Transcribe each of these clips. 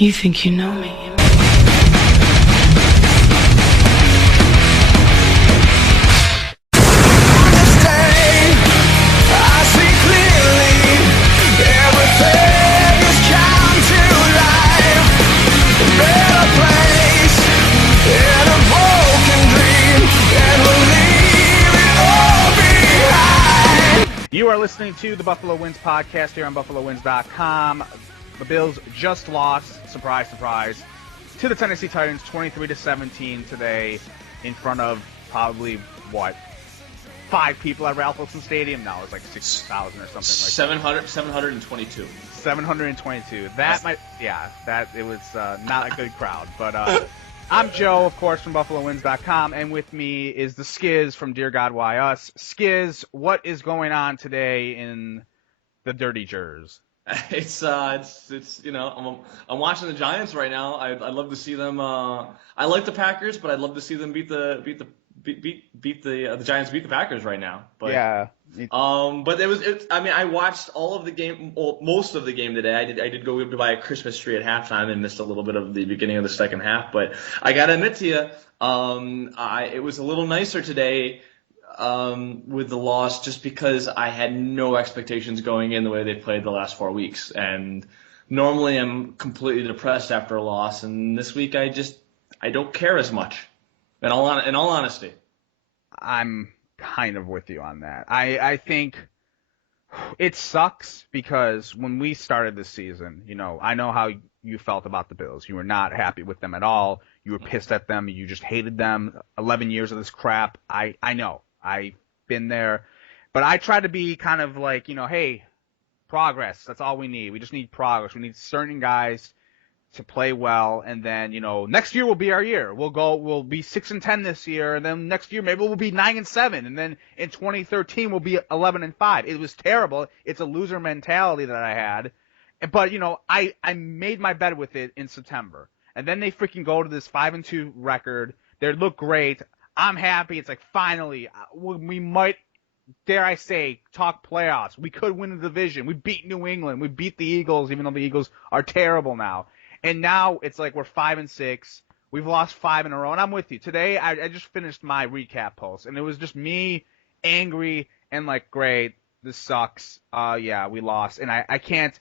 You think you know me? You are listening to the Buffalo Wins podcast here on BuffaloWins.com. The Bills just lost, surprise, surprise, to the Tennessee Titans 23-17 today in front of probably, 5 people at Ralph Wilson Stadium? No, it's like 6,000 or something like 722. 722. It was not a good crowd. But I'm Joe, of course, from BuffaloWins.com, and with me is the Skiz from Dear God, Why Us? Skiz, what is going on today in the Dirty Jers? It's I'm watching the Giants right now. I'd love to see them. I like the Packers, but I'd love to see them beat the Giants beat the Packers right now. But, yeah. But I watched all of the game, most of the game today. I did go to buy a Christmas tree at halftime and missed a little bit of the beginning of the second half. But I gotta admit to you, it was a little nicer today with the loss, just because I had no expectations going in the way they played the last 4 weeks. And normally I'm completely depressed after a loss, and this week I don't care as much. In all honesty, I'm kind of with you on that. I think it sucks because when we started this season, I know how you felt about the Bills. You were not happy with them at all. You were pissed at them. You just hated them. 11 years of this crap. I know. I've been there. But I try to be kind of like, hey, progress. That's all we need. We just need progress. We need certain guys to play well, and then next year will be our year. We'll be 6-10 this year, and then next year maybe we'll be 9-7, and then in 2013 we'll be 11-5. It was terrible. It's a loser mentality that I had, but I made my bet with it in September, and then they freaking go to this 5-2 record. They look great. I'm happy. It's like finally we might, dare I say, talk playoffs. We could win the division. We beat New England. We beat the Eagles, even though the Eagles are terrible now. And now it's like we're 5-6. We've lost 5 in a row. And I'm with you. Today, I just finished my recap post, and it was just me angry and like, great, this sucks. Yeah, we lost. And I can't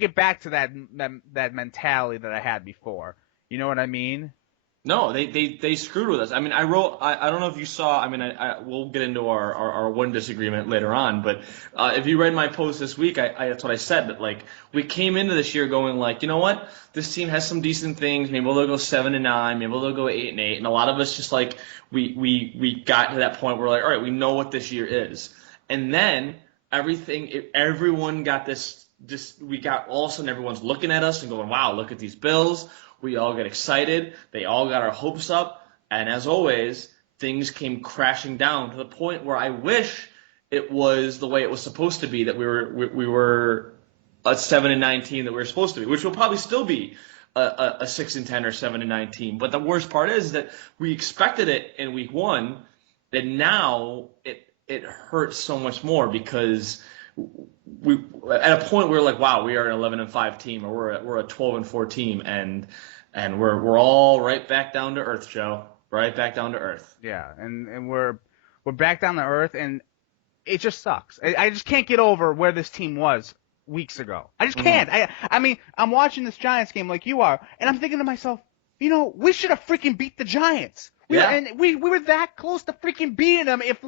get back to that mentality that I had before. You know what I mean? No, they screwed with us. I mean, I don't know if you saw, we'll get into our one disagreement later on, but if you read my post this week, that's what I said, that like, we came into this year going like, you know what, this team has some decent things, maybe they'll go 7-9, maybe they'll go 8-8, and a lot of us just like, we got to that point where we're like, all right, we know what this year is. And then everyone got this, we got all of a sudden everyone's looking at us and going, wow, look at these Bills. We all get excited. They all got our hopes up. And as always, things came crashing down to the point where I wish it was the way it was supposed to be, that we were a 7-9 team that we were supposed to be, which will probably still be a 6-10 or 7-9 team. But the worst part is that we expected it in week 1, and now it hurts so much more because we at a point we're like, wow, we are an 11-5 team, or we're a 12-4 team, and we're all right back down to earth, Joe. Right back down to earth. Yeah, and we're back down to earth, and it just sucks. I just can't get over where this team was weeks ago. I just can't. I mean, I'm watching this Giants game like you are, and I'm thinking to myself, we should have freaking beat the Giants. We were that close to freaking beating them if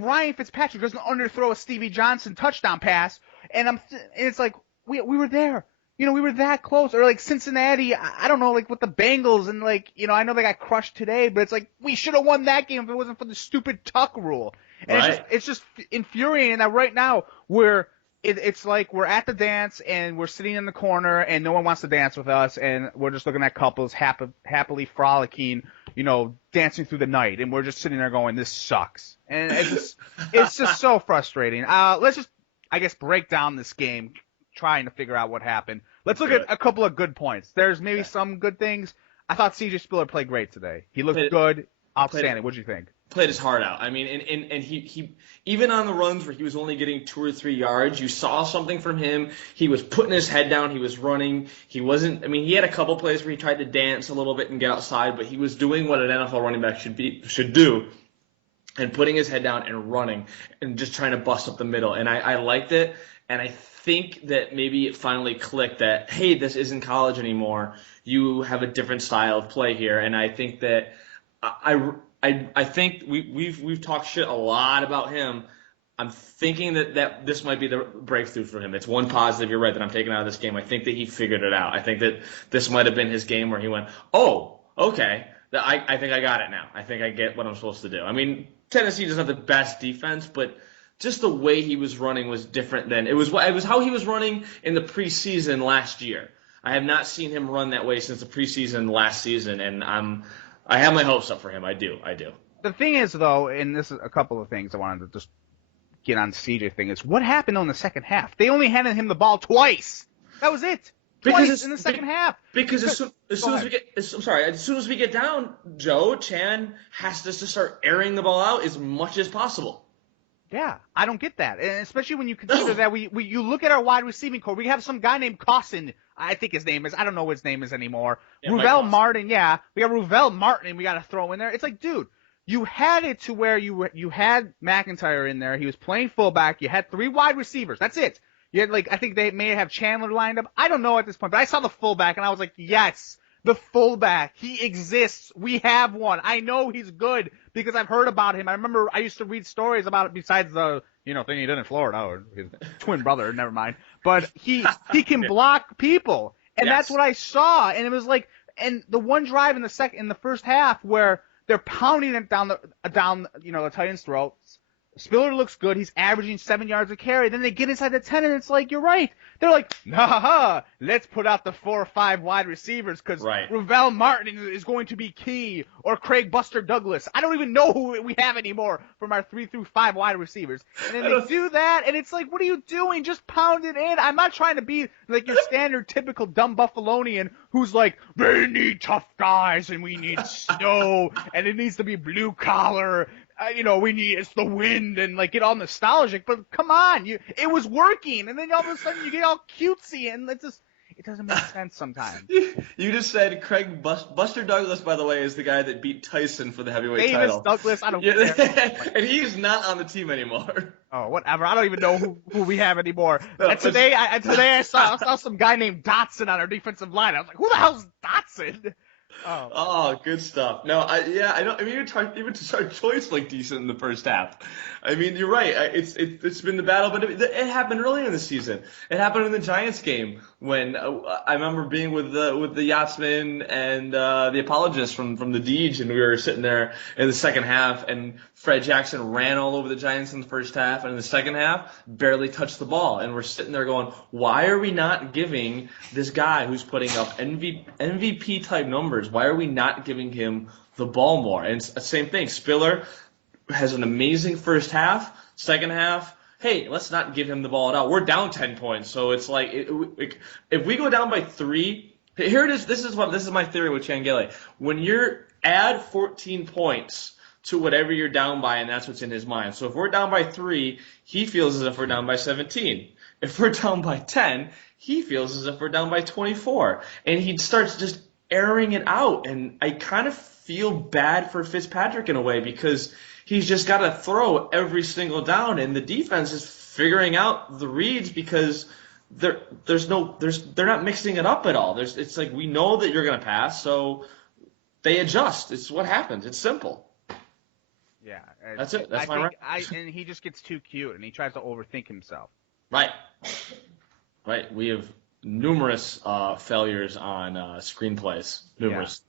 Ryan Fitzpatrick doesn't underthrow a Stevie Johnson touchdown pass, and it's like we were there. We were that close. Or like Cincinnati, I don't know, like with the Bengals, and like, I know they got crushed today, but it's like we should have won that game if it wasn't for the stupid tuck rule. And right. it's just infuriating that right now it's like we're at the dance and we're sitting in the corner and no one wants to dance with us, and we're just looking at couples happily frolicking, dancing through the night, and we're just sitting there going, this sucks. And it's just so frustrating. Let's just, I guess, break down this game, trying to figure out what happened. Let's look at a couple of good points. There's maybe some good things. I thought C.J. Spiller played great today. He looked good, outstanding. What'd you think? played his heart out. I mean, and he even on the runs where he was only getting 2 or 3 yards, you saw something from him. He was putting his head down. He was running. He wasn't. I mean, he had a couple plays where he tried to dance a little bit and get outside, but he was doing what an NFL running back should do, and putting his head down and running and just trying to bust up the middle. And I liked it. And I think that maybe it finally clicked that, hey, this isn't college anymore. You have a different style of play here. And I think that I think we've talked shit a lot about him. I'm thinking that this might be the breakthrough for him. It's one positive, you're right, that I'm taking out of this game. I think that he figured it out. I think that this might have been his game where he went, oh, okay, I think I got it now. I think I get what I'm supposed to do. I mean, Tennessee doesn't have the best defense, but just the way he was running was different than it was how he was running in the preseason last year. I have not seen him run that way since the preseason last season, and I have my hopes up for him. I do. The thing is, though, and this is a couple of things I wanted to just get on CJ thing, is what happened in the second half? They only handed him the ball twice. That was it. Twice in the second half. Because as soon as we get down, Joe Chan has to start airing the ball out as much as possible. Yeah, I don't get that, and especially when you consider that you look at our wide receiving core. We have some guy named Cossin, I think his name is. I don't know what his name is anymore. Yeah, Ruvel Martin, yeah, we got Ruvel Martin. We got to throw in there. It's like, dude, you had it to where you had McIntyre in there. He was playing fullback. You had 3 wide receivers. That's it. You had I think they may have Chandler lined up. I don't know at this point, but I saw the fullback and I was like, yes. The fullback, he exists. We have one. I know he's good because I've heard about him. I remember I used to read stories about it besides the, thing he did in Florida, or his twin brother, never mind. But he can block people. And Yes. that's what I saw. And it was like, and the one drive in the first half where they're pounding it down the Titans' throats. Spiller looks good. He's averaging 7 yards a carry. Then they get inside the 10, and it's like, you're right. They're like, nah, let's put out the 4 or 5 wide receivers because Ruvel Martin is going to be key, or Craig Buster Douglas. I don't even know who we have anymore from our 3 through 5 wide receivers. And then they do that, and it's like, what are you doing? Just pound it in. I'm not trying to be like your standard typical dumb Buffalonian who's like, they need tough guys, and we need snow, and it needs to be blue collar. It's the wind and get all nostalgic, but come on, it was working, and then all of a sudden you get all cutesy, and it doesn't make sense sometimes. You just said Craig Buster Douglas, by the way, is the guy that beat Tyson for the heavyweight title. Douglas, I don't care. And he's not on the team anymore. Oh, whatever. I don't even know who we have anymore. And today I saw some guy named Dotson on our defensive line. I was like, who the hell's Dotson? Oh, good stuff. No, I don't. I mean, even to start choice decent in the first half. I mean, you're right. It's been the battle, but it happened earlier in the season. It happened in the Giants game when I remember being with the Yachtsmen and the apologists from the Deej, and we were sitting there in the second half, and Fred Jackson ran all over the Giants in the first half, and in the second half barely touched the ball, and we're sitting there going, why are we not giving this guy who's putting up MVP type numbers? Why are we not giving him the ball more? And it's the same thing. Spiller has an amazing first half. Second half, hey, let's not give him the ball at all. We're down 10 points, so it's like if we go down by 3, here it is. This is my theory with Changele. When you're add 14 points to whatever you're down by, and that's what's in his mind. So if we're down by 3, he feels as if we're down by 17. If we're down by 10, he feels as if we're down by 24, and he starts just airing it out. And I kind of feel bad for Fitzpatrick in a way because he's just got to throw every single down, and the defense is figuring out the reads because they're not mixing it up at all. It's like, we know that you're going to pass, so they adjust. It's what happens. It's simple. Yeah, that's it. That's my right. And he just gets too cute, and he tries to overthink himself. Right. We have numerous failures on screenplays. Numerous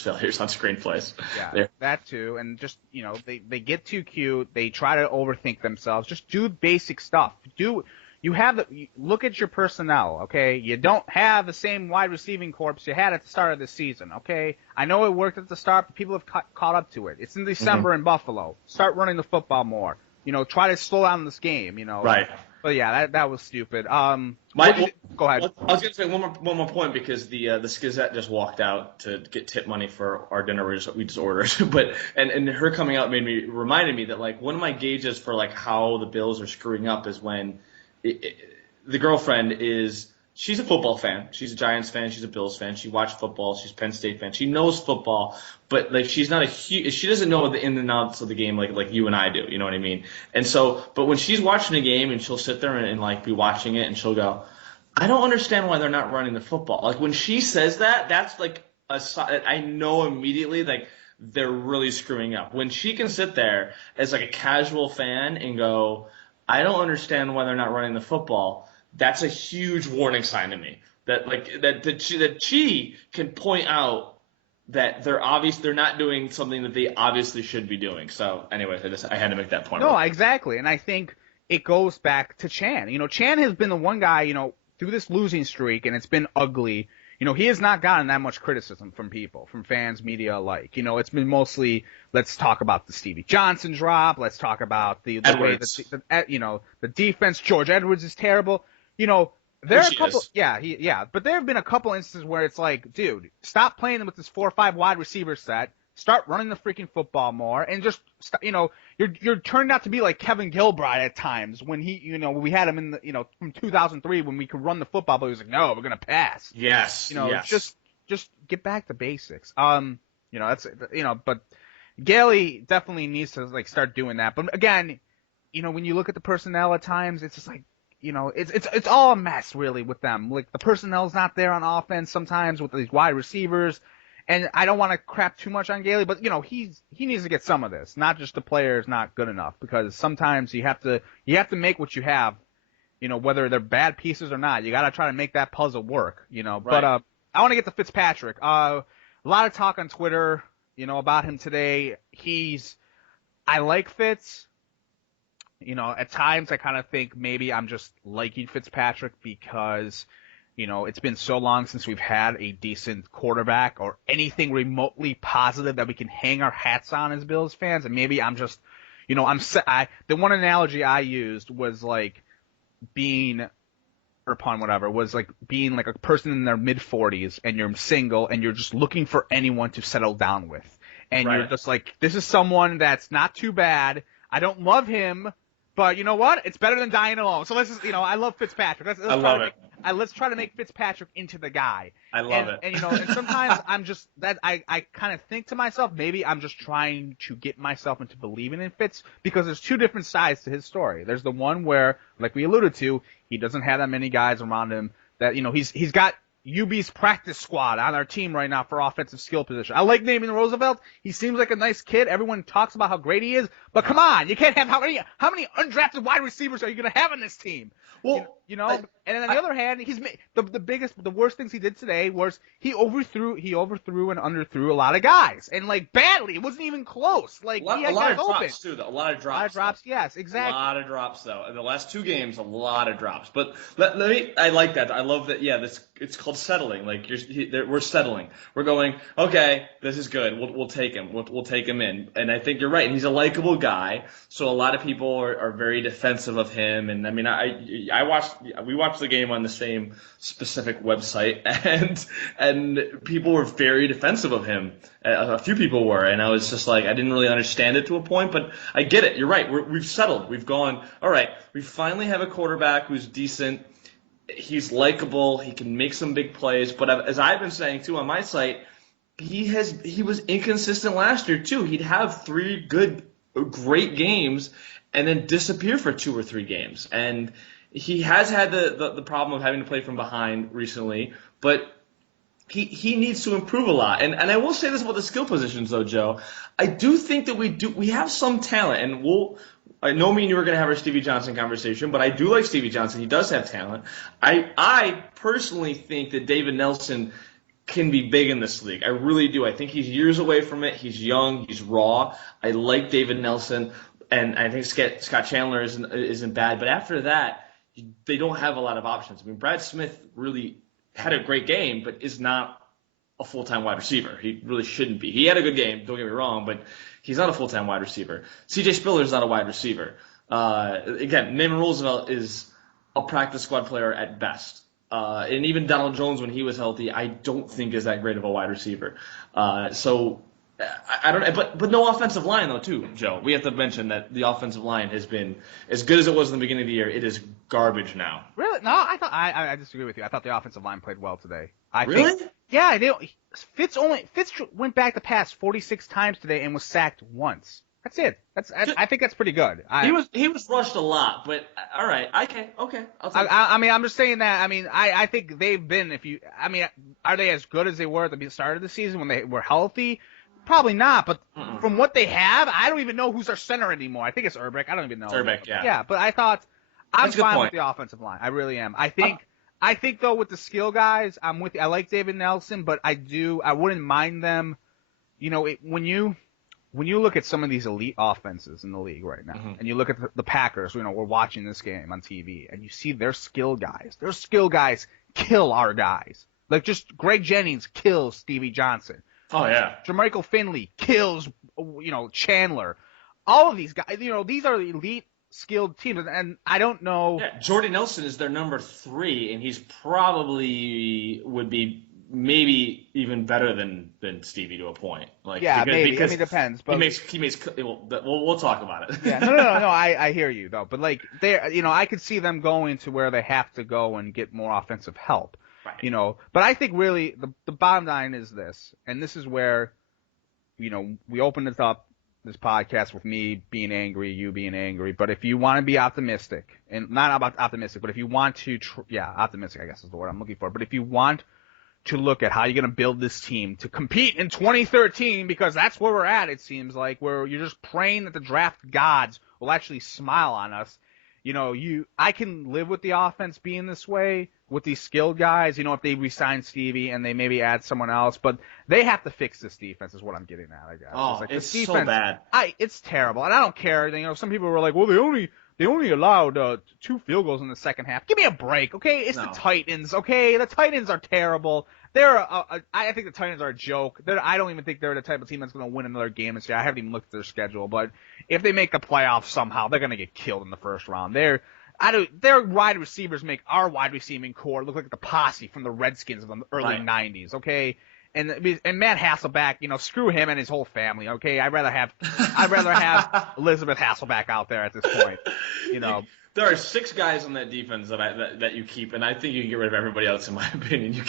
failures on screenplays. Yeah, that too. And just, they get too cute. They try to overthink themselves. Just do basic stuff. Look at your personnel, okay? You don't have the same wide receiving corps you had at the start of the season, okay? I know it worked at the start, but people have caught up to it. It's in December in Buffalo. Start running the football more. Try to slow down this game, Right. But yeah, that was stupid. My, well, Go ahead. I was gonna say one more point because the Skizette just walked out to get tip money for our dinner we just ordered. But and her coming out reminded me that like one of my gauges for like how the Bills are screwing up is when the girlfriend is she's a football fan. She's a Giants fan. She's a Bills fan. She watched football. She's a Penn State fan. She knows football, but like she's not a huge. She doesn't know the in and outs of the game like you and I do. You know what I mean? And so, but when she's watching a game and she'll sit there and like be watching it and she'll go, I don't understand why they're not running the football. Like when she says that, that's like I know immediately like they're really screwing up. When she can sit there as like a casual fan and go, I don't understand why they're not running the football. That's a huge warning sign to me. That she can point out that they're not doing something that they obviously should be doing. So, anyways, I had to make that point. No, exactly, and I think it goes back to Chan. Chan has been the one guy, through this losing streak, and it's been ugly. He has not gotten that much criticism from people, from fans, media alike. It's been mostly, let's talk about the Stevie Johnson drop. Let's talk about the way that the defense. George Edwards is terrible. There are a couple, but there have been a couple instances where it's like, dude, stop playing with this 4 or 5 wide receiver set. Start running the freaking football more, and just, you're turning out to be like Kevin Gilbride at times when he, we had him in the, from 2003 when we could run the football, but he was like, no, we're gonna pass. Yes. Just get back to basics. That's, but Gailey definitely needs to like start doing that. But again, when you look at the personnel at times, it's just like, it's all a mess really with them. Like the personnel's not there on offense sometimes with these wide receivers. And I don't want to crap too much on Gailey, but he needs to get some of this, not just the players not good enough, because sometimes you have to make what you have, whether they're bad pieces or not. You got to try to make that puzzle work, Right. But I want to get to Fitzpatrick. A lot of talk on Twitter, about him today. I like Fitz. At times I kind of think maybe I'm just liking Fitzpatrick because it's been so long since we've had a decent quarterback or anything remotely positive that we can hang our hats on as Bills fans. And maybe I'm just, the one analogy I used was like being a person in their mid 40s and you're single and you're just looking for anyone to settle down with. And You're just like, this is someone that's not too bad. I don't love him, but you know what? It's better than dying alone. So let's just, I love Fitzpatrick. I love it. Let's try to make Fitzpatrick into the guy. I love it. And and sometimes I'm just I kind of think to myself, maybe I'm just trying to get myself into believing in Fitz, because there's two different sides to his story. There's the one where, like we alluded to, he doesn't have that many guys around him that, he's got UB's practice squad on our team right now for offensive skill position. I like naming Roosevelt. He seems like a nice kid. Everyone talks about how great he is, but come on, you can't have how many undrafted wide receivers are you going to have on this team? Well, and then on the other hand, he's made the worst things he did today was he overthrew and underthrew a lot of guys, and like badly. It wasn't even close. Like a lot of drops too, though. A lot of drops. Yes, exactly. A lot of drops though. In the last 2 games, a lot of drops. But let me. I like that. I love that. Yeah, it's called settling. Like we're settling. We're going. Okay, this is good. We'll take him. We'll take him in. And I think you're right. And he's a likable guy. So a lot of people are very defensive of him. And I mean, we watched the game on the same specific website, and people were very defensive of him. A few people were, and I was just like, I didn't really understand it to a point, but I get it. You're right. We've settled. We've gone, all right, we finally have a quarterback who's decent. He's likable. He can make some big plays. But as I've been saying too on my site, he was inconsistent last year too. He'd have 3 great games and then disappear for 2 or 3 games. And he has had the problem of having to play from behind recently, but he needs to improve a lot. And I will say this about the skill positions though, Joe. I do think that we have some talent, and I know me and you were going to have our Stevie Johnson conversation, but I do like Stevie Johnson. He does have talent. I personally think that David Nelson can be big in this league. I really do. I think he's years away from it. He's young. He's raw. I like David Nelson, and I think Scott Chandler isn't bad. But after that, they don't have a lot of options. I mean, Brad Smith really had a great game, but is not a full-time wide receiver. He really shouldn't be. He had a good game, don't get me wrong, but he's not a full-time wide receiver. C.J. Spiller's not a wide receiver. Again, Naaman Roosevelt is a practice squad player at best. And even Donald Jones, when he was healthy, I don't think is that great of a wide receiver. I don't, but no offensive line though too, Joe. We have to mention that the offensive line has been as good as it was in the beginning of the year. It is garbage now. Really? No, I disagree with you. I thought the offensive line played well today. I Really? think, yeah, Fitz went back to pass 46 times today and was sacked once. That's it. I think that's pretty good. He was rushed a lot, but all right, okay. I'll take it. I mean, I'm just saying that. I mean, I think they've been. Are they as good as they were at the start of the season when they were healthy? Probably not. But from what they have, I don't even know who's their center anymore. I think it's Urbeck. I don't even know. Urbeck, yeah. Yeah, but I thought I'm That's a good fine point. with the offensive line. I really am. I think though with the skill guys, I'm with you. I like David Nelson, but I wouldn't mind them. You know, when you look at some of these elite offenses in the league right now, and you look at the Packers, you know, we're watching this game on TV, and you see their skill guys. Their skill guys kill our guys. Like just Greg Jennings kills Stevie Johnson. Oh yeah. Jermichael Finley kills, you know, Chandler. All of these guys, you know, these are elite skilled teams, and I don't know. Yeah, Jordy Nelson is their number 3, and he's probably would be maybe even better than Stevie to a point. Like, Yeah, maybe. Because I mean, it depends. But he makes. We'll talk about it. yeah, no. I hear you though. But like, you know, I could see them going to where they have to go and get more offensive help. Right. You know, but I think really the bottom line is this, and this is where, you know, we opened it up, this podcast, with me being angry, you being angry. But if you want to be optimistic, and not about optimistic, but if you want to, optimistic, I guess is the word I'm looking for. But if you want to look at how you're going to build this team to compete in 2013, because that's where we're at, it seems like, where you're just praying that the draft gods will actually smile on us. You know, I can live with the offense being this way with these skilled guys, you know, if they resign Stevie and they maybe add someone else, but they have to fix this defense is what I'm getting at, I guess. Oh, like, it's defense, so bad. It's terrible, and I don't care. You know, some people were like, well, they only allowed 2 field goals in the second half. Give me a break, okay? It's the Titans, okay? The Titans are terrible. I think the Titans are a joke. I don't even think they're the type of team that's going to win another game this year. I haven't even looked at their schedule, but if they make the playoffs somehow, they're going to get killed in the first round. Their wide receivers make our wide receiving core look like the posse from the Redskins of the early 90s, okay? And Matt Hasselbeck, you know, screw him and his whole family, okay? I'd rather have Elizabeth Hasselbeck out there at this point, you know. There are 6 guys on that defense that you keep, and I think you can get rid of everybody else. In my opinion,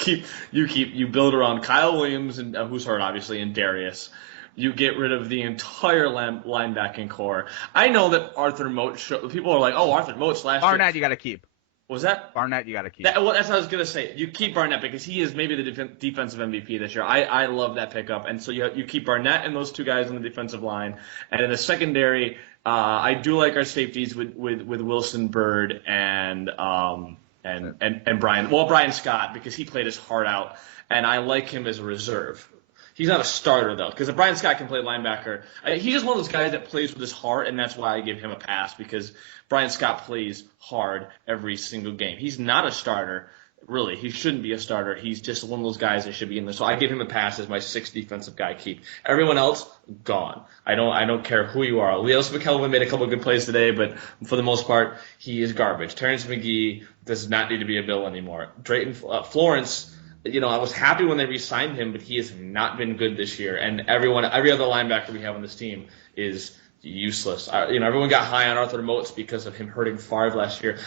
you build around Kyle Williams and who's hurt obviously, and Darius. You get rid of the entire linebacking core. I know that Arthur Moat. People are like, "Oh, Arthur Moat's last year." Barnett, you got to keep. What was that? Barnett, you got to keep. That's what I was gonna say. You keep Barnett because he is maybe the defensive MVP this year. I love that pickup, and so you keep Barnett and those 2 guys on the defensive line, and in the secondary, I do like our safeties with Wilson Bird and Brian. Well, Brian Scott, because he played his heart out, and I like him as a reserve. He's not a starter, though, because if Brian Scott can play linebacker, he's just one of those guys that plays with his heart, and that's why I give him a pass, because Brian Scott plays hard every single game. He's not a starter, really. He shouldn't be a starter. He's just one of those guys that should be in there. So I give him a pass as my 6th defensive guy keep. Everyone else, gone. I don't care who you are. Leos McKelvin made a couple of good plays today, but for the most part, he is garbage. Terrence McGee does not need to be a Bill anymore. Drayton Florence, you know, I was happy when they re-signed him, but he has not been good this year. And every other linebacker we have on this team is useless. Everyone got high on Arthur Moats because of him hurting Favre last year.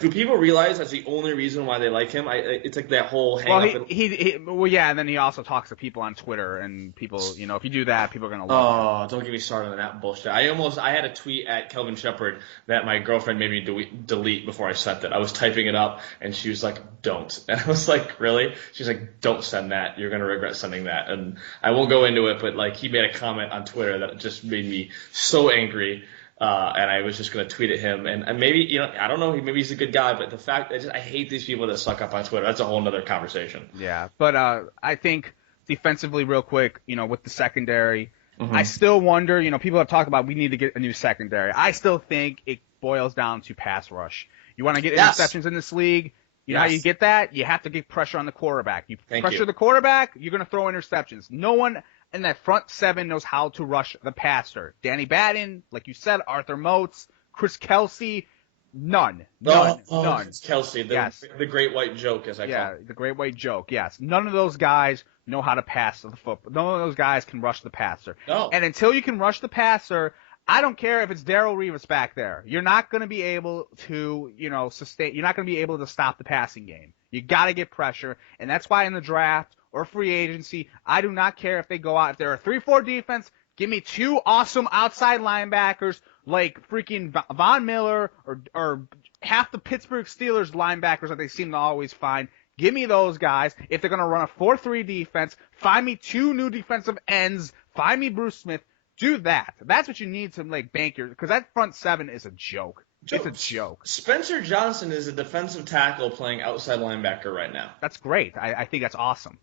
Do people realize that's the only reason why they like him? It's like that whole hang up. And then he also talks to people on Twitter, and people, you know, if you do that, people are gonna love him. Don't get me started on that bullshit. I had a tweet at Kelvin Shepard that my girlfriend made me delete before I sent it. I was typing it up, and she was like, "Don't," and I was like, "Really?" She's like, "Don't send that. You're gonna regret sending that." And I won't go into it, but like he made a comment on Twitter that just made me so angry, and I was just going to tweet at him. And maybe, you know, I don't know, maybe he's a good guy, but the fact I hate these people that suck up on Twitter. That's a whole other conversation. Yeah, but I think defensively, real quick, you know, with the secondary, I still wonder, you know, people have talked about we need to get a new secondary. I still think it boils down to pass rush. You want to get interceptions in this league. You know how you get that? You have to get pressure on the quarterback. You pressure the quarterback, you're going to throw interceptions. No one in that front 7 knows how to rush the passer. Danny Batten, like you said, Arthur Moats, Chris Kelsey, None. None. It's Kelsey, Yes. the great white joke, as I call Yeah, it. the great white joke. Yes. None of those guys know how to pass the football. None of those guys can rush the passer. No. And until you can rush the passer, I don't care if it's Darrelle Revis back there. You're not going to be able to, sustain. You're not going to be able to stop the passing game. You got to get pressure, and that's why in the draft or free agency, I do not care if they go out. If they're a 3-4 defense, give me two awesome outside linebackers like freaking Von Miller or half the Pittsburgh Steelers linebackers that they seem to always find. Give me those guys. If they're going to run a 4-3 defense, find me two new defensive ends. Find me Bruce Smith. Do that. That's what you need to bank your, because that front seven is a joke. It's a joke. Spencer Johnson is a defensive tackle playing outside linebacker right now. That's great. I think that's awesome.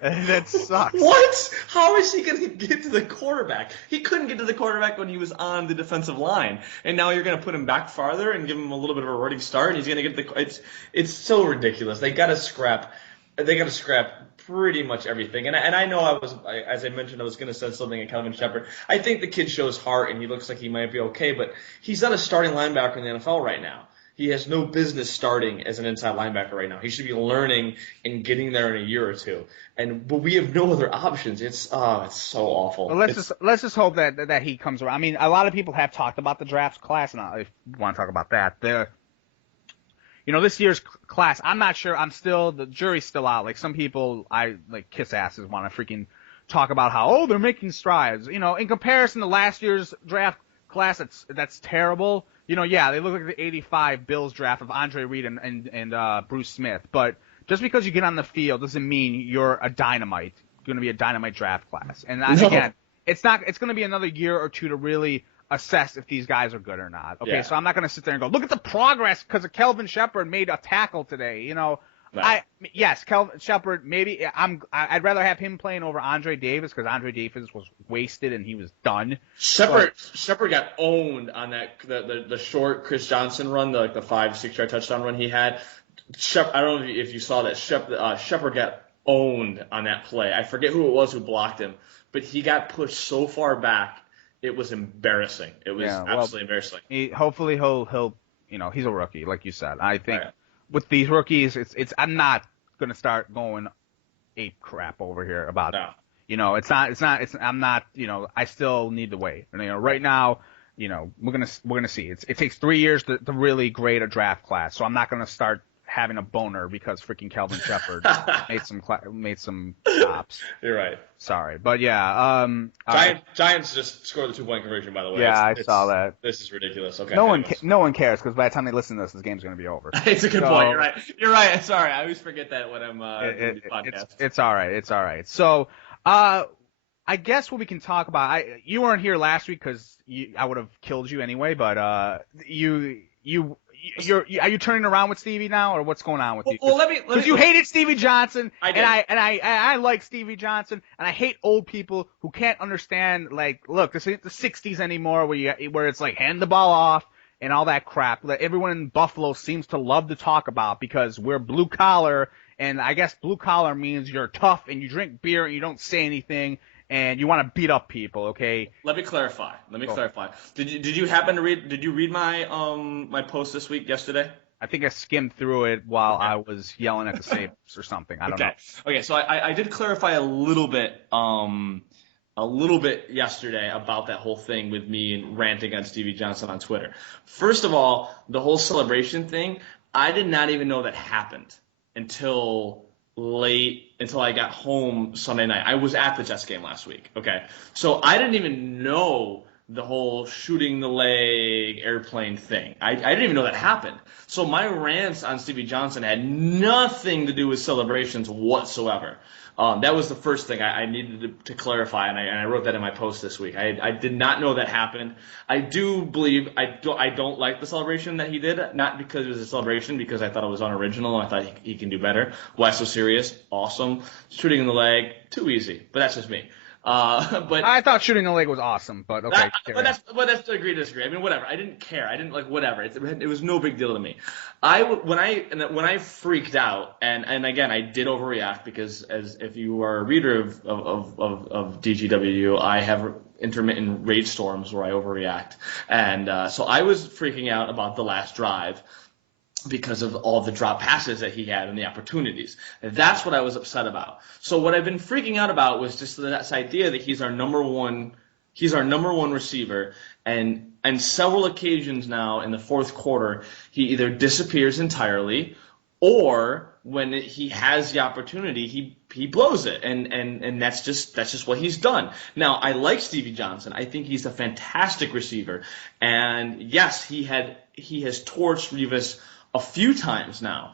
That sucks. What? How is he going to get to the quarterback? He couldn't get to the quarterback when he was on the defensive line, and now you're going to put him back farther and give him a little bit of a running start, and he's going to get the. It's so ridiculous. They got to scrap. They got to scrap pretty much everything. And I know as I mentioned, I was going to say something at Kelvin Shepard. I think the kid shows heart, and he looks like he might be okay, but he's not a starting linebacker in the NFL right now. He has no business starting as an inside linebacker right now. He should be learning and getting there in a year or two. But we have no other options. It's so awful. Well, let's just hope that he comes around. I mean, a lot of people have talked about the draft class, and if you want to talk about that, this year's class, I'm not sure. The jury's still out. Like some people, kiss asses want to freaking talk about how they're making strides. In comparison to last year's draft class, that's terrible. Yeah, they look like the '85 Bills draft of Andre Reed and Bruce Smith. But just because you get on the field doesn't mean you're going to be a dynamite draft class. And again, it's going to be another year or two to really assess if these guys are good or not. Okay, Yeah. So I'm not going to sit there and go, look at the progress because Kelvin Shepard made a tackle today. Right. Yes, Kelvin Shepard. Maybe I'd rather have him playing over Andre Davis because Andre Davis was wasted and he was done. Shepard got owned on that the short Chris Johnson run, the 5-6 yard touchdown run he had. I don't know if you saw that. Shepard got owned on that play. I forget who it was who blocked him, but he got pushed so far back. It was embarrassing. It was absolutely embarrassing. Hopefully he'll he's a rookie, like you said. I think with these rookies, I'm not gonna start going ape crap over here about it. I'm not. I still need to wait. Right now, we're gonna see. It takes 3 years to really grade a draft class, so I'm not gonna start having a boner because freaking Kelvin Shepard made some stops. You're right. Sorry, but yeah. Giants just scored the 2-point conversion, by the way. Yeah, I saw that. This is ridiculous. Okay. No one cares because by the time they listen to this game's going to be over. It's a good point. You're right. You're right. Sorry, I always forget that when I'm doing the podcast. It's all right. It's all right. So, I guess what we can talk about. You weren't here last week because I would have killed you anyway. But are you turning around with Stevie now, or what's going on with you? Well, because you hated Stevie Johnson, I did. and I like Stevie Johnson, and I hate old people who can't understand. Look, this ain't the '60s anymore, where it's like hand the ball off and all that crap that everyone in Buffalo seems to love to talk about because we're blue collar, and I guess blue collar means you're tough and you drink beer and you don't say anything. And you want to beat up people, okay? Let me clarify. Did you happen to read? Did you read my my post this week yesterday? I think I skimmed through it while I was yelling at the Sabres or something. I don't know. Okay. So I did clarify a little bit yesterday about that whole thing with me and ranting on Stevie Johnson on Twitter. First of all, the whole celebration thing, I did not even know that happened until I got home Sunday night. I was at the Jets game last week. Okay. So I didn't even know the whole shooting the leg airplane thing. I didn't even know that happened. So my rants on Stevie Johnson had nothing to do with celebrations whatsoever. That was the first thing I needed to clarify, and I wrote that in my post this week. I did not know that happened. I do believe I don't like the celebration that he did, not because it was a celebration, because I thought it was unoriginal and I thought he can do better. Why so serious? Awesome. Shooting in the leg, too easy. But that's just me. But I thought shooting the leg was awesome, but okay. But that's agree to disagree. I mean, whatever. I didn't care. I didn't whatever. It was no big deal to me. When I freaked out, and again I did overreact because if you are a reader of DGWU, I have intermittent rage storms where I overreact. And so I was freaking out about the last drive because of all the drop passes that he had and the opportunities. That's what I was upset about. So what I've been freaking out about was just this idea that he's our number one receiver, and several occasions now in the fourth quarter he either disappears entirely, or when he has the opportunity he blows it, and that's just what he's done. Now, I like Stevie Johnson. I think he's a fantastic receiver, and yes, he has torched Revis a few times now.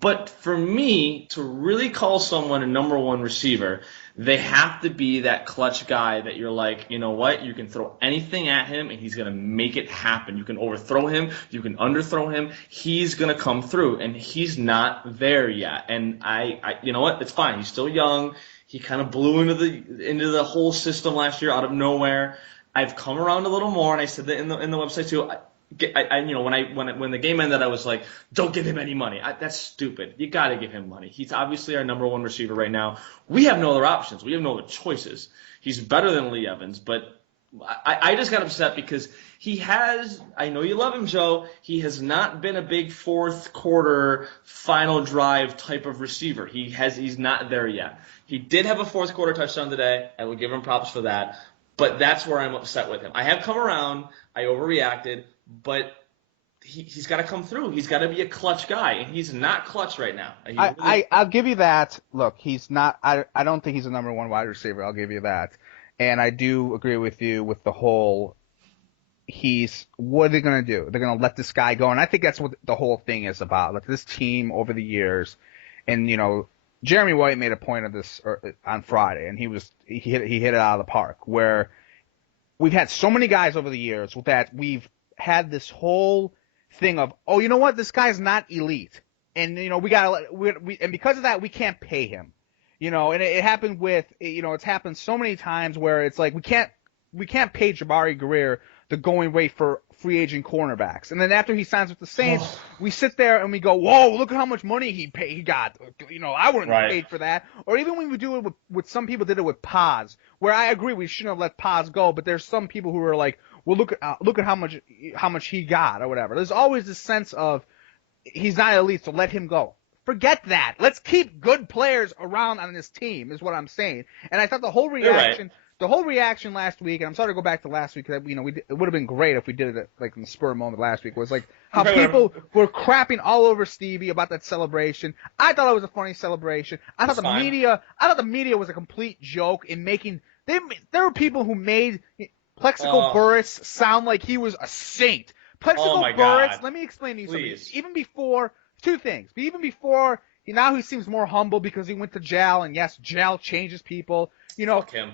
But for me, to really call someone a number one receiver, they have to be that clutch guy that you're like, you know what, you can throw anything at him and he's going to make it happen. You can overthrow him, you can underthrow him, he's going to come through, and he's not there yet. And I you know what, it's fine. He's still young. He kind of blew into the whole system last year out of nowhere. I've come around a little more, and I said that in the website too. When the game ended, I was like, don't give him any money. That's stupid. You got to give him money. He's obviously our number one receiver right now. We have no other options. We have no other choices. He's better than Lee Evans, but I just got upset because he has, I know you love him, Joe, he has not been a big fourth quarter final drive type of receiver. He's not there yet. He did have a fourth quarter touchdown today. I will give him props for that, but that's where I'm upset with him. I have come around. I overreacted. But he's got to come through. He's got to be a clutch guy, and he's not clutch right now. I'll give you that. Look, he's not. I don't think he's a number one wide receiver. I'll give you that. And I do agree with you with the whole. What are they going to do? They're going to let this guy go, and I think that's what the whole thing is about. Like, this team over the years, and Jeremy White made a point of this on Friday, and he hit it out of the park, where we've had so many guys over the years that we've had this whole thing of, oh, you know what, this guy's not elite, and and because of that we can't pay him, and it happened with, it's happened so many times where it's like we can't pay Jabari Greer the going rate for free agent cornerbacks, and then after he signs with the Saints, we sit there and we go, whoa, look at how much money he got. I wouldn't have paid for that. Or even when we do it with some people did it with Paz, where I agree we shouldn't have let Paz go, but there's some people who are like, well, look at how much he got or whatever. There's always this sense of he's not elite, so let him go. Forget that. Let's keep good players around on this team is what I'm saying. And I thought the whole reaction last week, and I'm sorry to go back to last week, because it would have been great if we did it like in the spur moment last week, was like how people were crapping all over Stevie about that celebration. I thought it was a funny celebration. I thought the media was a complete joke in making. There were people who made Plexico Burress sound like he was a saint. Plexico Burress, let me explain to you something. Even before, two things. Even before, now he seems more humble because he went to jail, and yes, jail changes people. Fuck him.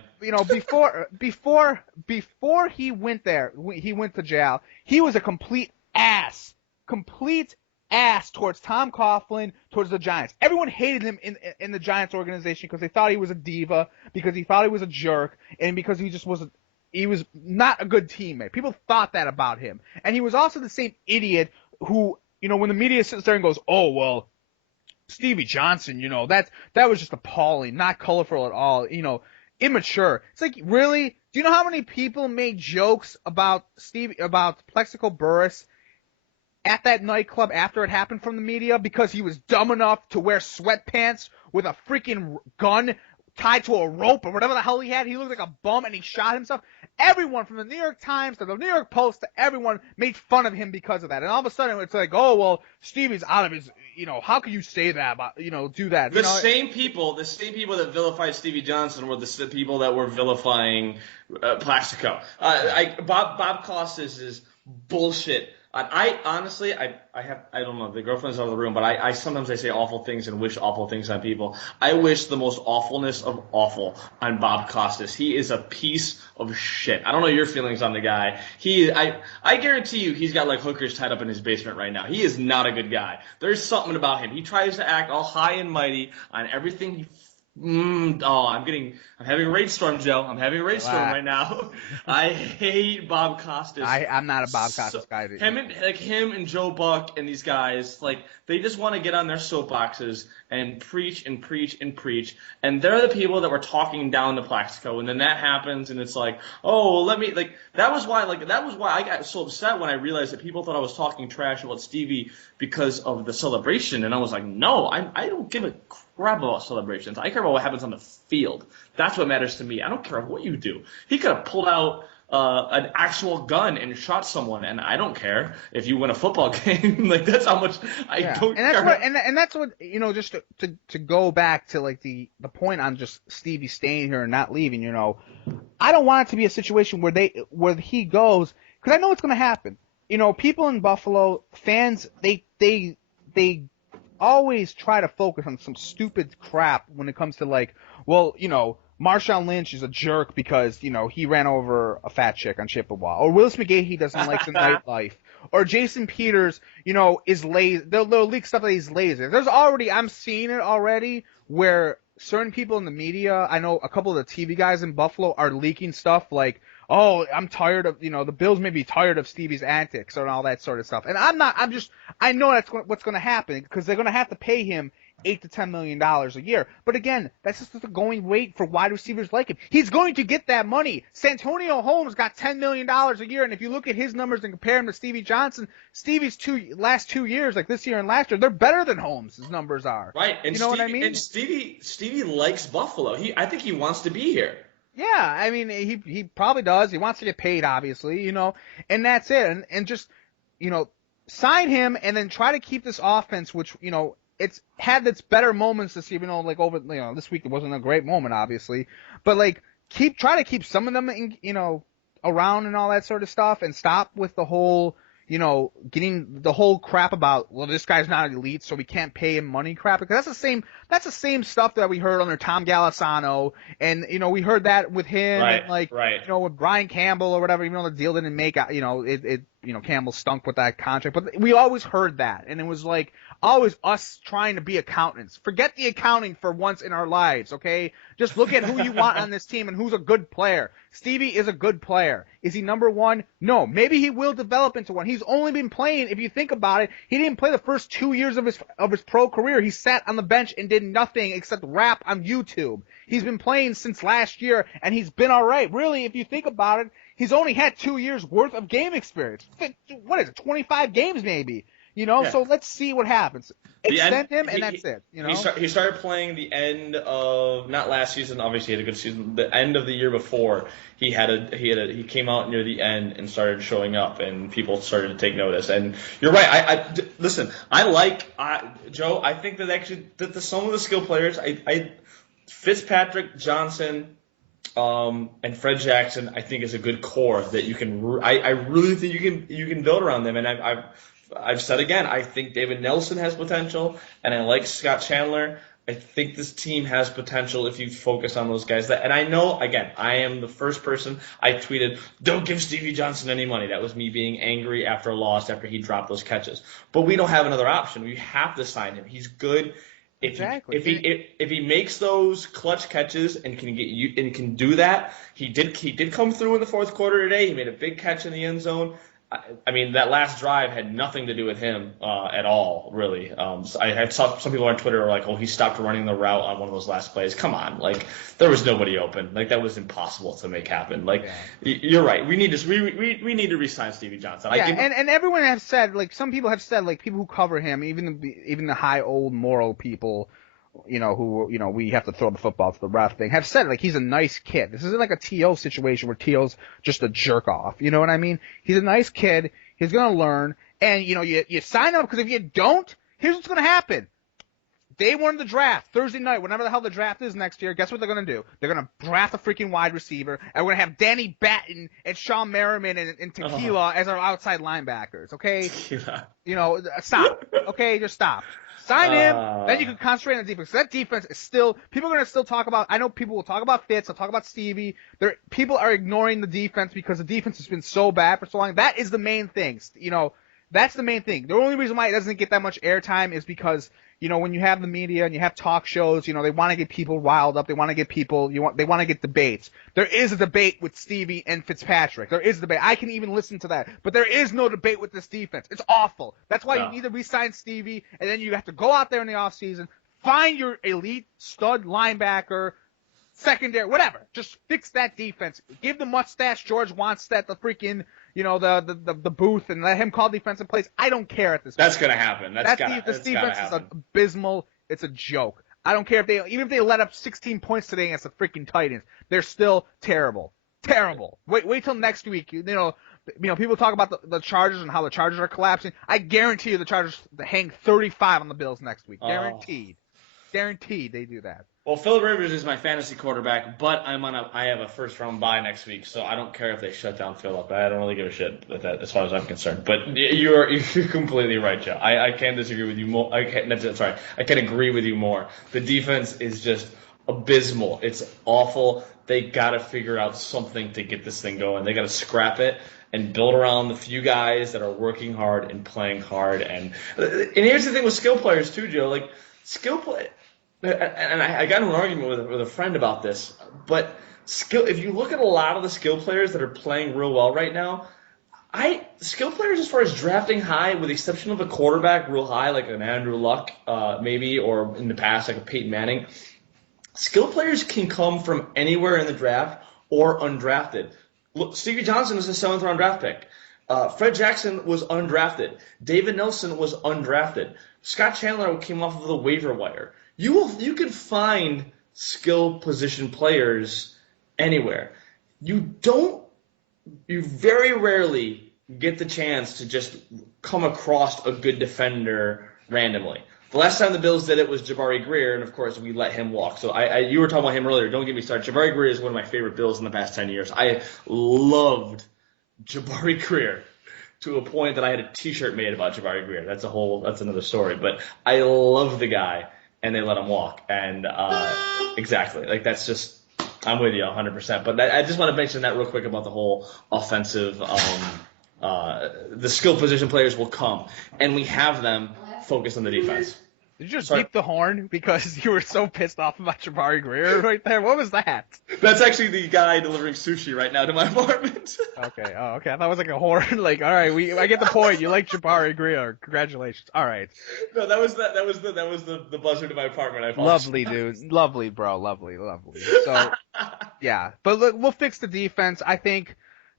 Before he went to jail, he was a complete ass towards Tom Coughlin, towards the Giants. Everyone hated him in the Giants organization because they thought he was a diva, because he thought he was a jerk, and because he was not a good teammate. People thought that about him. And he was also the same idiot who, when the media sits there and goes, oh, well, Stevie Johnson, that was just appalling, not colorful at all, immature. It's like, really? Do you know how many people made jokes about Plexico Burress at that nightclub after it happened from the media because he was dumb enough to wear sweatpants with a freaking gun tied to a rope or whatever the hell he had? He looked like a bum and he shot himself. Everyone from the New York Times to the New York Post to everyone made fun of him because of that. And all of a sudden it's like, oh, well, Stevie's out of his, how can you say that about, do that? The same people that vilified Stevie Johnson were the people that were vilifying Plaxico. Bob Costas is bullshit. I honestly, I don't know, the girlfriend's out of the room, but I sometimes I say awful things and wish awful things on people. I wish the most awfulness of awful on Bob Costas. He is a piece of shit. I don't know your feelings on the guy. I guarantee you he's got like hookers tied up in his basement right now. He is not a good guy. There's something about him. He tries to act all high and mighty on everything he I'm having a rage storm, Joe. I'm having a rage storm right Relax. now. I hate Bob Costas. I'm not a Bob So, Costas guy. him and Joe Buck and these guys, like they just want to get on their soapboxes and preach and preach and preach. And they're the people that were talking down to Plaxico. And then that happens, and it's like, oh, well, let me like that was why I got so upset when I realized that people thought I was talking trash about Stevie because of the celebration. And I was like, no, I don't give a crap about celebrations. I care about what happens on the field. That's what matters to me. I don't care what you do. He could have pulled out an actual gun and shot someone, and I don't care if you win a football game. Like that's how much I Yeah, don't and that's care. what, and that's what, just to go back to like the point on just Stevie staying here and not leaving. I don't want it to be a situation where he goes, because I know it's going to happen. People in Buffalo, fans, they always try to focus on some stupid crap when it comes to like, well, Marshawn Lynch is a jerk because, he ran over a fat chick on Chippewa. Or Willis McGahee doesn't like the nightlife. Or Jason Peters, is lazy. They'll leak stuff that he's lazy. I'm seeing it already where certain people in the media, I know a couple of the TV guys in Buffalo are leaking stuff like, oh, I'm tired of, the Bills may be tired of Stevie's antics and all that sort of stuff. And I know what's going to happen because they're going to have to pay him $8 to $10 million a year. But again, that's just the going rate for wide receivers like him. He's going to get that money. Santonio Holmes got $10 million a year, and if you look at his numbers and compare him to Stevie Johnson, Stevie's last 2 years, like this year and last year, they're better than Holmes' numbers are. Right, and You know what I mean? And Stevie likes Buffalo. I think he wants to be here. Yeah, I mean, he probably does. He wants to get paid, obviously, and that's it. And just, sign him and then try to keep this offense, which, it's had its better moments this year, like over, this week it wasn't a great moment, obviously, but like try to keep some of them, around and all that sort of stuff, and stop with the whole, getting the whole crap about, well, this guy's not elite, so we can't pay him money crap, because that's the same stuff that we heard under Tom Golisano, and we heard that with him, Right, and like, right. with Brian Campbell or whatever, even though the deal didn't make, Campbell stunk with that contract, but we always heard that, and it was like always us trying to be accountants. Forget the accounting for once in our lives, okay? Just look at who you want on this team and who's a good player. Stevie is a good player. Is he number one? No. Maybe he will develop into one. He's only been playing, if you think about it, he didn't play the first 2 years of his pro career. He sat on the bench and did nothing except rap on YouTube. He's been playing since last year, and he's been all right. Really, if you think about it, he's only had 2 years worth of game experience. What is it, 25 games maybe? Yeah. So let's see what happens. Extend him, and that's it. He started playing the end of not last season. Obviously, he had a good season. The end of the year before, he came out near the end and started showing up, and people started to take notice. And you're right. Listen. Joe. I think that actually some of the skill players, Fitzpatrick, Johnson, and Fred Jackson, I think is a good core that you can. I really think you can build around them, and I've said again, I think David Nelson has potential, and I like Scott Chandler. I think this team has potential if you focus on those guys. And I know, again, I am the first person. I tweeted, don't give Stevie Johnson any money. That was me being angry after a loss, after he dropped those catches. But we don't have another option. We have to sign him. He's good. Exactly. If he makes those clutch catches and can do that, he did come through in the fourth quarter today. He made a big catch in the end zone. I mean, that last drive had nothing to do with him at all, really. I had some people on Twitter were like, "Oh, he stopped running the route on one of those last plays." Come on, like there was nobody open. Like that was impossible to make happen. Like you're right. We need to re-sign Stevie Johnson. Yeah, and everyone has said, like some people have said, like people who cover him, even the high old moral people, who, we have to throw the football to the ref thing, have said, like, he's a nice kid. This isn't like a T.O. situation where T.O.'s just a jerk off. You know what I mean? He's a nice kid. He's going to learn. And, you sign up, because if you don't, here's what's going to happen. Day one of the draft, Thursday night, whenever the hell the draft is next year, guess what they're going to do? They're going to draft a freaking wide receiver, and we're going to have Danny Batten and Sean Merriman and Tequila as our outside linebackers, okay? Stop. Okay, just stop. Sign him, then you can concentrate on the defense. That defense is still, people are going to still talk about, I know people will talk about Fitz, they'll talk about Stevie. People are ignoring the defense because the defense has been so bad for so long. That is the main thing. That's the main thing. The only reason why it doesn't get that much airtime is because, when you have the media and you have talk shows, they want to get people riled up. They want to get people, they want to get debates. There is a debate with Stevie and Fitzpatrick. There is a debate. I can even listen to that. But there is no debate with this defense. It's awful. That's why you need to re-sign Stevie, and then you have to go out there in the offseason, find your elite stud linebacker, secondary, whatever. Just fix that defense. Give the mustache George Wanstead the freaking, the booth, and let him call defensive plays. I don't care at this point. That's gonna happen. This defense is abysmal. It's a joke. I don't care even if they let up 16 points today against the freaking Titans, they're still terrible. Terrible. Wait till next week. People talk about the Chargers and how the Chargers are collapsing. I guarantee you the Chargers hang 35 on the Bills next week. Guaranteed. Guaranteed they do that. Well, Phillip Rivers is my fantasy quarterback, but I have a first-round bye next week, so I don't care if they shut down Phillip. I don't really give a shit with that as far as I'm concerned. But you're completely right, Joe. I can't disagree with you more. I can't agree with you more. The defense is just abysmal. It's awful. They got to figure out something to get this thing going. They got to scrap it and build around the few guys that are working hard and playing hard. And here's the thing with skill players too, Joe. Like skill play. And I got into an argument with a friend about this, but if you look at a lot of the skill players that are playing real well right now, skill players as far as drafting high, with the exception of a quarterback real high, like an Andrew Luck, maybe, or in the past, like a Peyton Manning, skill players can come from anywhere in the draft or undrafted. Look, Stevie Johnson is a 7th round draft pick. Fred Jackson was undrafted. David Nelson was undrafted. Scott Chandler came off of the waiver wire. You can find skill position players anywhere. You very rarely get the chance to just come across a good defender randomly. The last time the Bills did it was Jabari Greer, and of course we let him walk. So you were talking about him earlier. Don't get me started. Jabari Greer is one of my favorite Bills in the past 10 years. I loved Jabari Greer to a point that I had a T-shirt made about Jabari Greer. That's another story. But I love the guy. And they let him walk. And exactly. Like, that's just – I'm with you 100%. But I just want to mention that real quick about the whole offensive the skill position players will come. And we have them focus on the defense. Did you just beep the horn because you were so pissed off about Jabari Greer right there? What was that? That's actually the guy delivering sushi right now to my apartment. Okay. Oh, okay. I thought it was like a horn. Like, all right, I get the point. You like Jabari Greer. Congratulations. All right. No, that was the buzzer to my apartment. I apologize. Lovely, dude. Lovely, bro. Lovely. So, yeah. But look, we'll fix the defense. I think,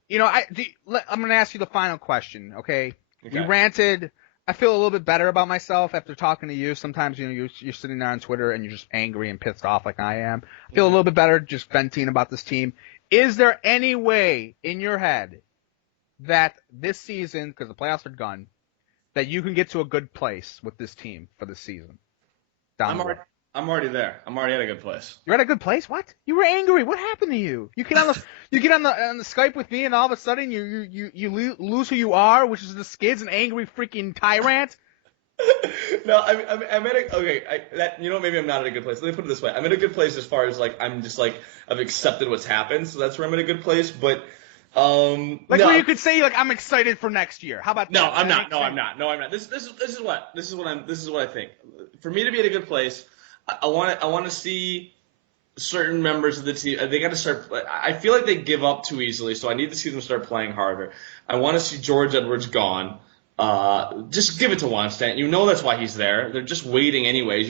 I'm going to ask you the final question, okay? We ranted. I feel a little bit better about myself after talking to you. Sometimes, you're sitting there on Twitter and you're just angry and pissed off like I am. I feel a little bit better just venting about this team. Is there any way in your head that this season, because the playoffs are done, that you can get to a good place with this team for this season? I'm already there. I'm already at a good place. You're at a good place? What? You were angry. What happened to you? You get on the Skype with me, and all of a sudden you lose who you are, which is the Skids, an angry freaking tyrant. No, I'm at a okay. Maybe I'm not at a good place. Let me put it this way: I'm in a good place as far as like I'm just like I've accepted what's happened, so that's where I'm in a good place. But where you could say like I'm excited for next year. How about that? No, I'm not. No, I'm not. This is what I think. For me to be at a good place, I want to see certain members of the team. They got to start. I feel like they give up too easily, so I need to see them start playing harder. I want to see George Edwards gone. Just give it to Wannstedt. That's why he's there. They're just waiting anyways.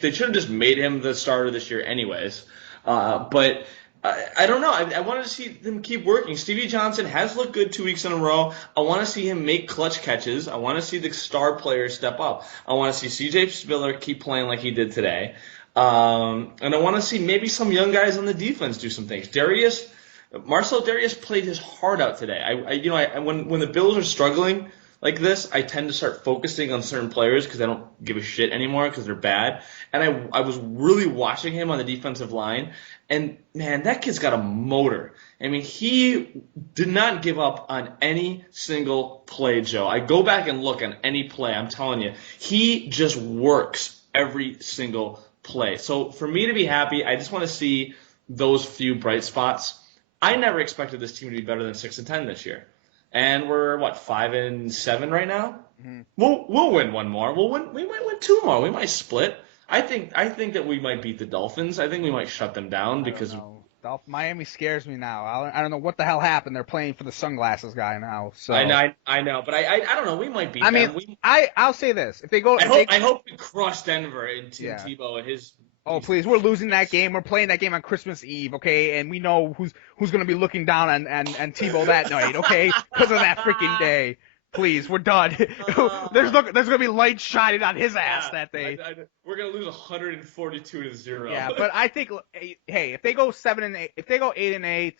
They should have just made him the starter this year anyways. But I don't know. I wanted to see them keep working. Stevie Johnson has looked good 2 weeks in a row. I want to see him make clutch catches. I want to see the star players step up. I want to see C.J. Spiller keep playing like he did today. And I want to see maybe some young guys on the defense do some things. Marcel Darius played his heart out today. When the Bills are struggling like this, I tend to start focusing on certain players because I don't give a shit anymore because they're bad. And I was really watching him on the defensive line. And, man, that kid's got a motor. I mean, he did not give up on any single play, Joe. I go back and look on any play. I'm telling you, he just works every single play. So for me to be happy, I just want to see those few bright spots. I never expected this team to be better than 6-10 this year. And we're, 5-7 right now? Mhm. We'll win one more. We might win two more. We might split. I think that we might beat the Dolphins. I think we might shut them down I don't because know. Miami scares me now. I don't know what the hell happened. They're playing for the sunglasses guy now. I So know, I know, but I don't know. We might I beat mean, them. I'll say this: if they go, I hope we crush Denver and Tim yeah. Tebow and his Oh piece of please, we're losing that shitness. game. We're playing that game on Christmas Eve, okay? And we know who's gonna be looking down on and Tebow that night, okay? Because of that freaking day. Please, we're done. There's gonna be light shining on his ass Yeah, that day. we're gonna lose 142-0. Yeah, but I think, hey, if they go 7-8, if they go 8-8,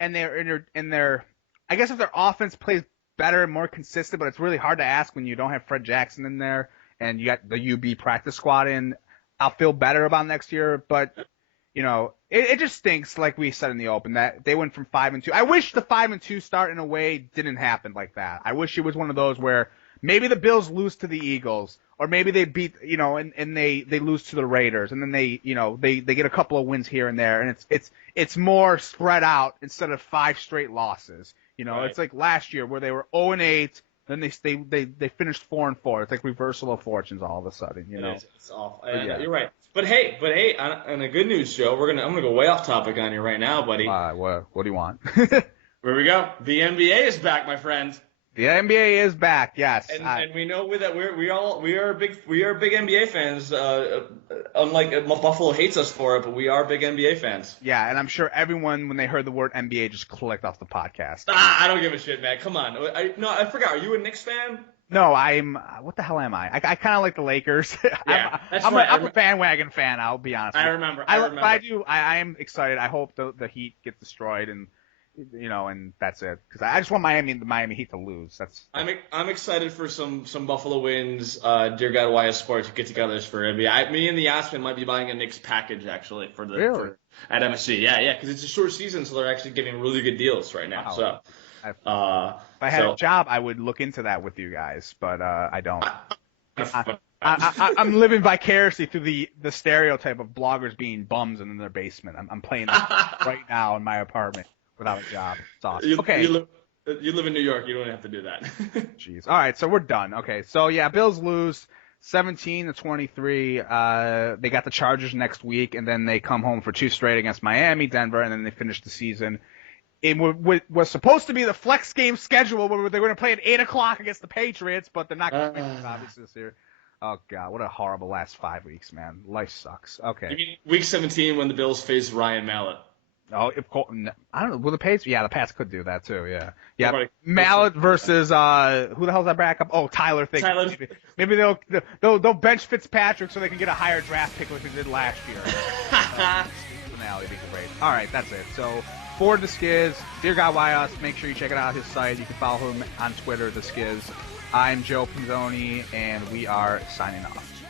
and they're, I guess if their offense plays better and more consistent, but it's really hard to ask when you don't have Fred Jackson in there and you got the UB practice squad in. I'll feel better about next year, but it just stinks, like we said in the open, that they went from 5-2. I wish the 5-2 start in a way didn't happen like that. I wish it was one of those where maybe the Bills lose to the Eagles, or maybe they beat, and they lose to the Raiders, and then they get a couple of wins here and there, and it's more spread out instead of 5 straight losses. Right. It's like last year where they were 0-8, then they finished 4-4. It's like reversal of fortunes all of a sudden. It's awful. Yeah. You're right. But hey, on a good news show, I'm gonna go way off topic on you right now, buddy. What do you want? Where we go? The NBA is back, my friend. The NBA is back, yes. And we know that we are big NBA fans. Unlike Buffalo hates us for it, but we are big NBA fans. Yeah, and I'm sure everyone, when they heard the word NBA, just clicked off the podcast. I don't give a shit, man. Come on. I forgot. Are you a Knicks fan? No, what the hell am I? I kind of like the Lakers. Yeah, I'm a bandwagon fan, I'll be honest. I remember. I am excited. I hope the Heat get destroyed and that's it. Because I just want the Miami Heat to lose. I'm excited for some Buffalo wins. Dear God, YS Sports get togethers for NBA. Me and the Aspen might be buying a Knicks package actually at MSG. Yeah, because it's a short season, so they're actually getting really good deals right now. Wow. So. If I had a job, I would look into that with you guys, but I don't. I'm living vicariously through the stereotype of bloggers being bums in their basement. I'm playing that right now in my apartment without a job. It's awesome. Okay. You live in New York. You don't have to do that. Jeez. All right, so we're done. Okay, so yeah, Bills lose 17-23. They got the Chargers next week, and then they come home for 2 straight against Miami, Denver, and then they finish the season. It was supposed to be the flex game schedule where they were going to play at 8 o'clock against the Patriots, but they're not going to win obviously this year. Oh, God, what a horrible last 5 weeks, man. Life sucks. Okay. You mean week 17 when the Bills face Ryan Mallett? Oh, I don't know. Will the Pats? Yeah, the Pats could do that, too, yeah. Yeah, Mallett versus, who the hell's that backup? Oh, Tyler Thigpen. Tyler. Maybe they'll bench Fitzpatrick so they can get a higher draft pick like they did last year. Finale would be great. All right, that's it. So, for The Skiz, Dear God YS, make sure you check it out his site. You can follow him on Twitter, The Skiz. I'm Joe Pinzoni, and we are signing off.